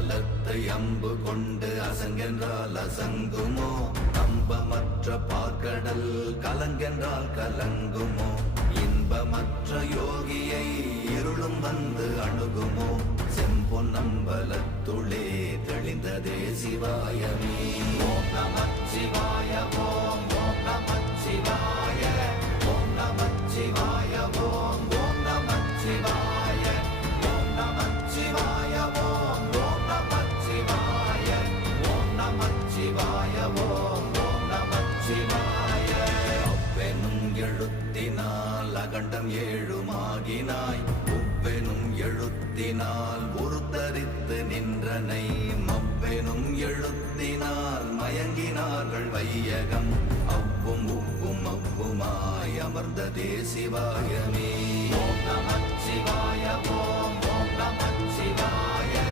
அம்பலத்தை அம்பு கொண்டு அசங்கென்றால் அசங்குமோ கம்பமற்ற பார்க்கடல் கலங்கென்றால் கலங்குமோ இன்பமற்ற யோகியை இருளும் வந்து அணுகுமோ செம்பொன்னம்பலத்துளே தெளிந்ததே சிவாயமே ஓம் நமச்சிவாய ஓம் ஓம் நமச்சிவாய ஓம் நமச்சிவாய ஓம் ஓம் நமச்சிவாய ஓம் நமச்சிவாய ஓம் ஓம் நமச்சிவாய ஓம் நமச்சிவாய ஓம் ஓம் நமச்சிவாய அப்பெனும் எழுத்தினால் அகண்டம் ஏழுமாகினாய் உப்பெனும் எழுத்தினால் உருத்தரித்து நின்றனை மப்பெனும் எழுத்தினால் மயங்கினார்கள் வையகம் அவ்வும் உவ்வும் அவ்வுமாய் அமர்ந்ததே சிவாயமே ஓம் நமச்சிவாய ஓம்